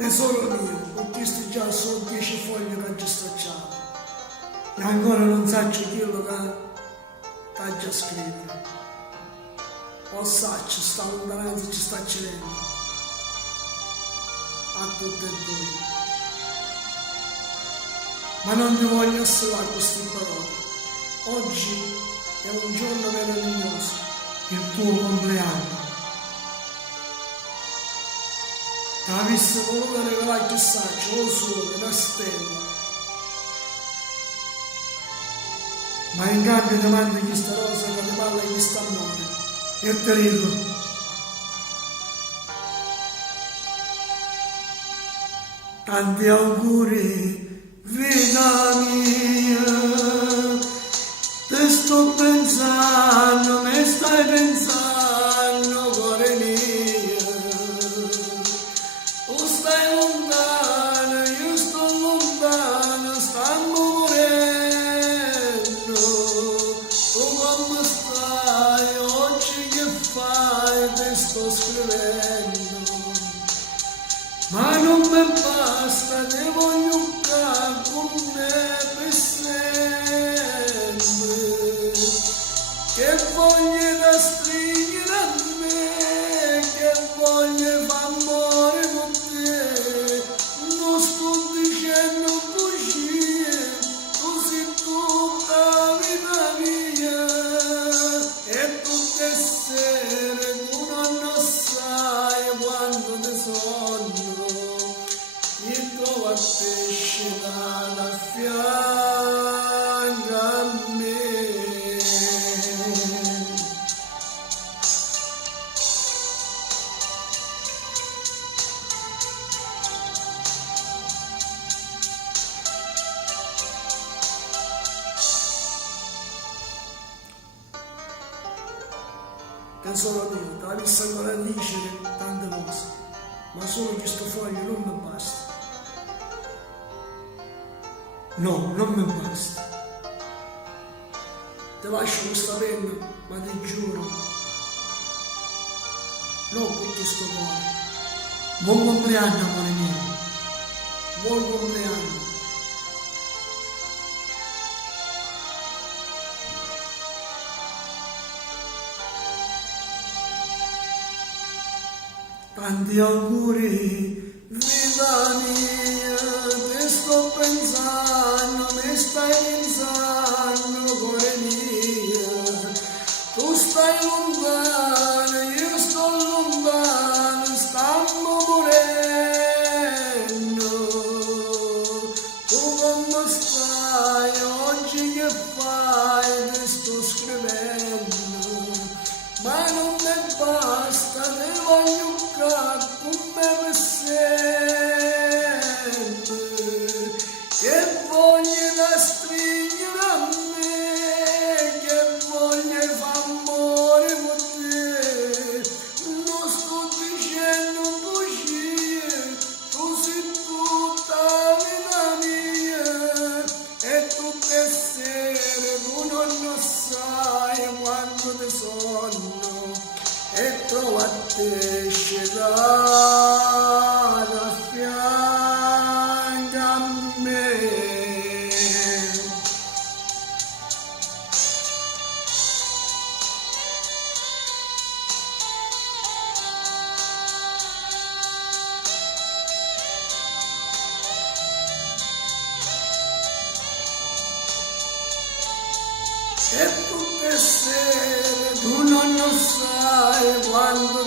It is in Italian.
Tesoro mio, ho visto già solo 10 foglie che ci stracciato e ancora non saccio quello che t'ha già scritto. O saccio, sta lontananza ci sta cerendo a tutte e due. Ma non ti voglio osservare queste parole. Oggi è un giorno meraviglioso, il tuo compleanno. T'ha visto voluto regalare chissà, lo sole, una stella. Ma in cambio ti mando questa rosa che ti parla di questo amore. E te dico, tanti auguri, vita mia, te sto pensando, me stai pensando, cuore mio, tu stai lontano, io sto lontano, stiamo morendo, tu come stai, oggi che fai, te sto scrivendo. Ma non mi basta, ti voglio stare con me per sempre. Che voglia da stringere a me, che voglia fa amore con te. Non sto dicendo bugie, tu sei tutta la vita mia. E tutte le sere tu non sai quanto ti sogno. E trovo a te scena a fianco a me. Tesoro mio, ti ha visto ancora dicere tante cose, ma solo questo foglio non mi basta. No, non mi basta. Ti lascio questa penna, ma ti giuro, non con questo cuore. Buon compleanno, amore mio. Buon compleanno. Tanti auguri, vita mia, ti sto pensando, mi stai pensando, cuore mio. Tu stai lontano, io sto lontano, stiamo morendo. Tu come stai, oggi che fai, ti sto scrivendo. Ma non mi basta, ti voglio con me per sempre. Che voglia da stringere a me, che voglia fa amore con te. Non sto dicendo bugie, tu sei tutta la vita mia. E tutte le sere tu non sai quanto ti sogno. E trovo a te scena a fianco a me. E tutte le sere tu non sai quando